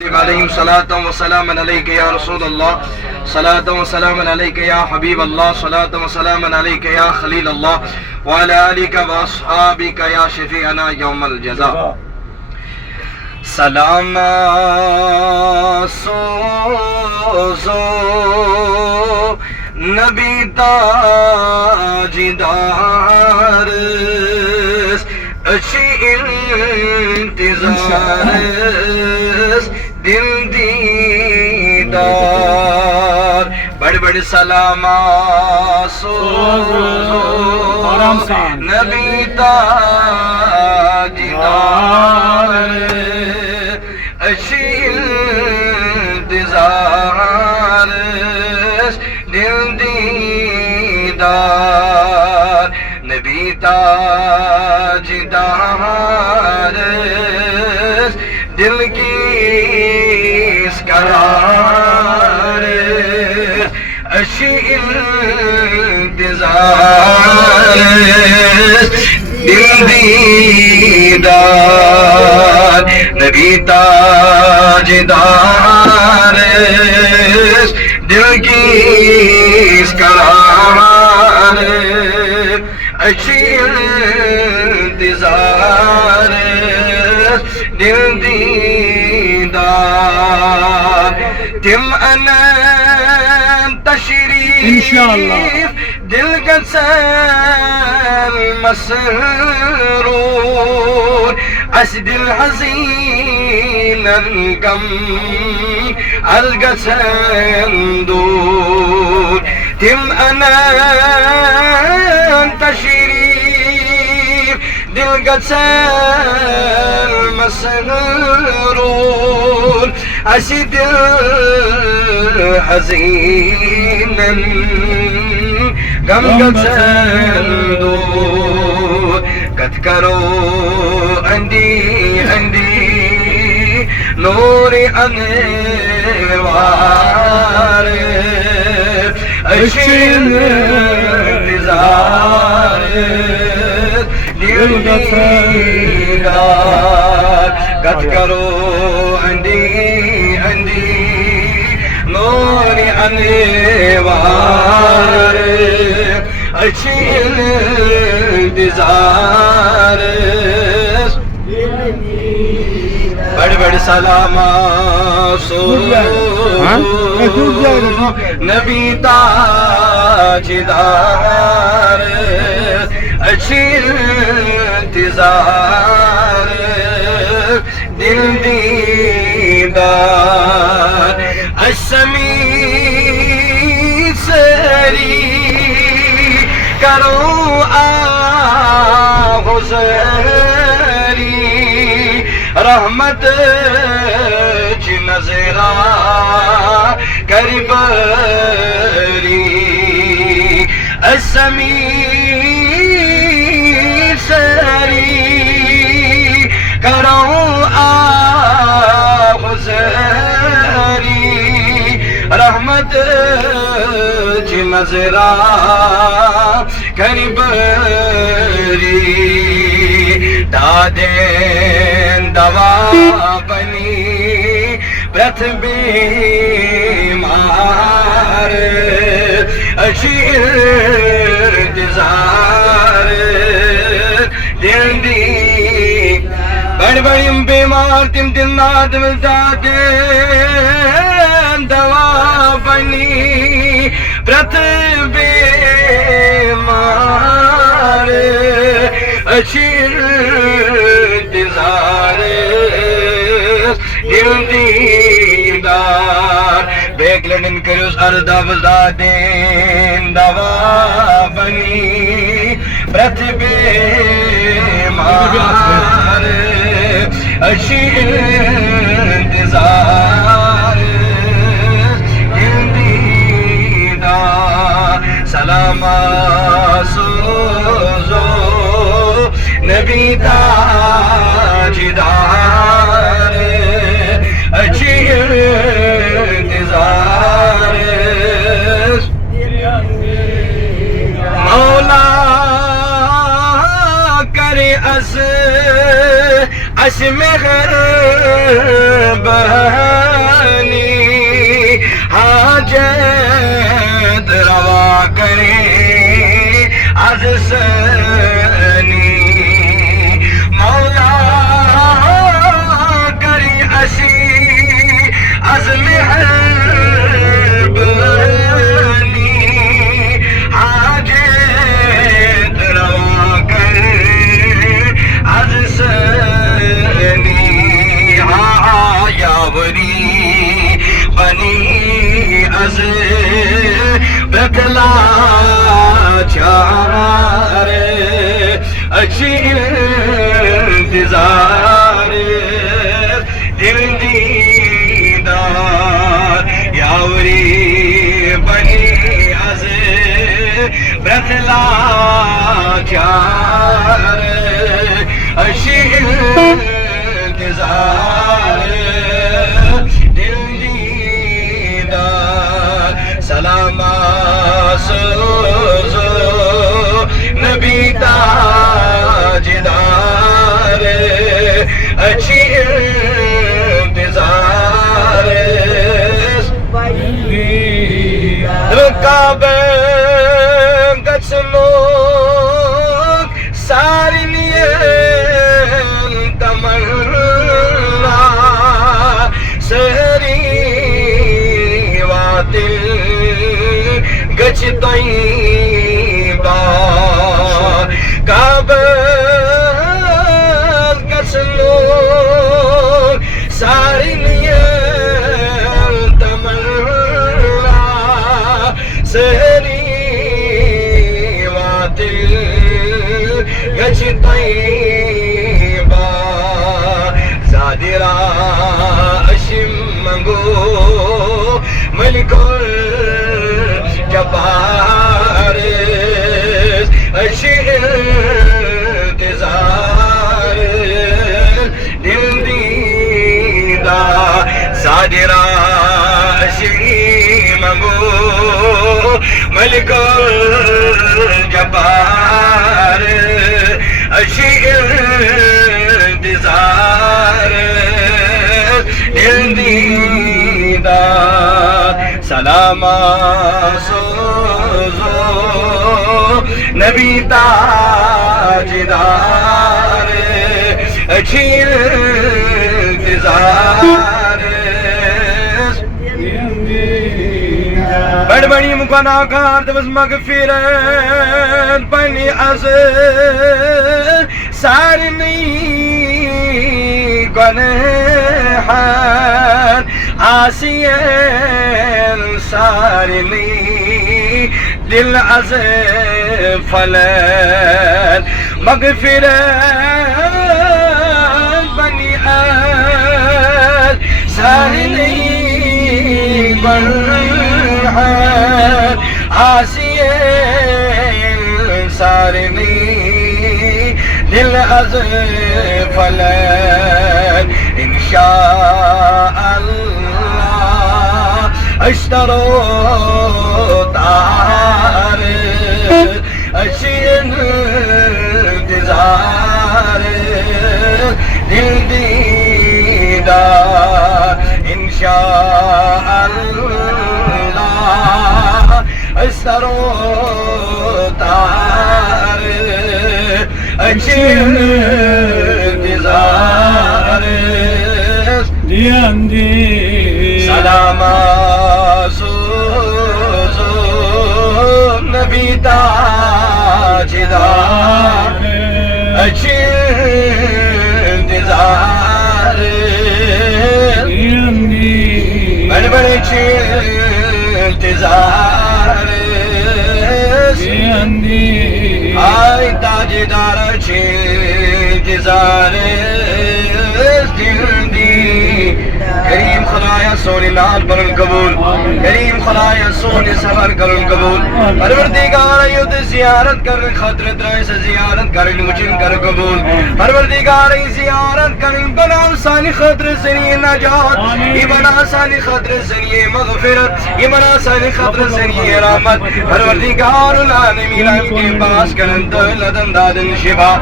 علیہم صلاۃ و سلام علیک یا رسول اللہ، صلاۃ و سلام علیک یا حبیب اللہ، صلاۃ و سلام علیک یا خلیل اللہ، وعلی آلک و اصحابک یا شفیعنا یوم الجزا۔ سلام سوزو نبی تاجدار اچھی انتظار دل دیدار بڑے بڑے سلام سوزو نبی تاجدار اچھی انتظار دل دیدار نبی تاجدار دل کی اس قرار اچھی انتظار دل دیدار نبی تاجدار دل کی اس قرار اچھی انتظار دل دیدار تم انا تشریف انشاءاللہ دل کا سر مسرور اسد الحزین الغم القسم دور تم انا تشریف دل کا سر مسرور اسد الحزین غم قسم دور قد کرو اندی اندی نور انوار اچھی انتظار دل دیدار قد کرو اندی اندی نور انوار اچھی انتظار بڑے بڑے سلام سوزو نبی تاجدار اچھی انتظار دل دیدار السمیع سری کرو آغزری رحمت چی نظرہ کربری السمیع سری کرو آغزری رحمت چی نظرہ کربری دادین دوا بنی پرت بیمار اچھی انتظار دل دی بڑی بڑی بیمار تم دل ناد دادین دوا بنی پرت بیمار اچھی انتظار دل دیدار بیک لڑن کریوس اردا وزادین دوا بنی پرت بیمار اچھی انتظار دل دیدار سلام سوزو نبی تاجدار اچھی انتظار مولا کرے از اس مہربانی حاجت روا کرے از سنی مولا کری اسی از مہربانی حاجت روا کرے از سنی یاوری بنی از بکلا چار اچھی انتظار دل دیدار یاوری بنی از بکلا چار اچھی انتظار دل دیدار سلام سوزو نبی تاجدار اچھی انتظار کعبہ گچھنوک ساری نیل تمنا سہری واتل گچھ طیبہ کعبہ گچھنوک ساری نیل تمنا سہری واتل گچھ طیبہ زادرا اشم منگو ملک الجبار اشی انتظار دل دیدہ زادرا اشم منگو ملک الجبار اشی انتظار دل دیدہ سلام سوزو نبی تاجدار اچھی انتظار بڑ بڑی مقناکار دبس مغفرت بنی از سارنی گنہان آسین سارنی دل از فلن مغفرت بنی از سارنی گنہان آسین سارنی دل از فلن انشاء اللہ اشترو تار اچھی انتظار دل دیدہ انشاء اللہ اشترو تار اچھی انتظار سلام سوزو نبی تاجدار اچھی انتظار بڑے بڑے اچھی انتظار آئی تاجدار اچھی انتظار کریم خدایا سونی نال برن قبول کریم خدایا سونی سفر کرن قبول پروردگار ایوت زیارت کرن خطر درائے سے زیارت کرن مجھن کر قبول پروردگار زیارت کرن بنا سانی خطر سنی نجات یہ بنا سانی خطر سنی مغفرت یہ بنا سانی خطر سنی رحمت پروردگار العالمین کے پاس کرن دولت اندادن شفا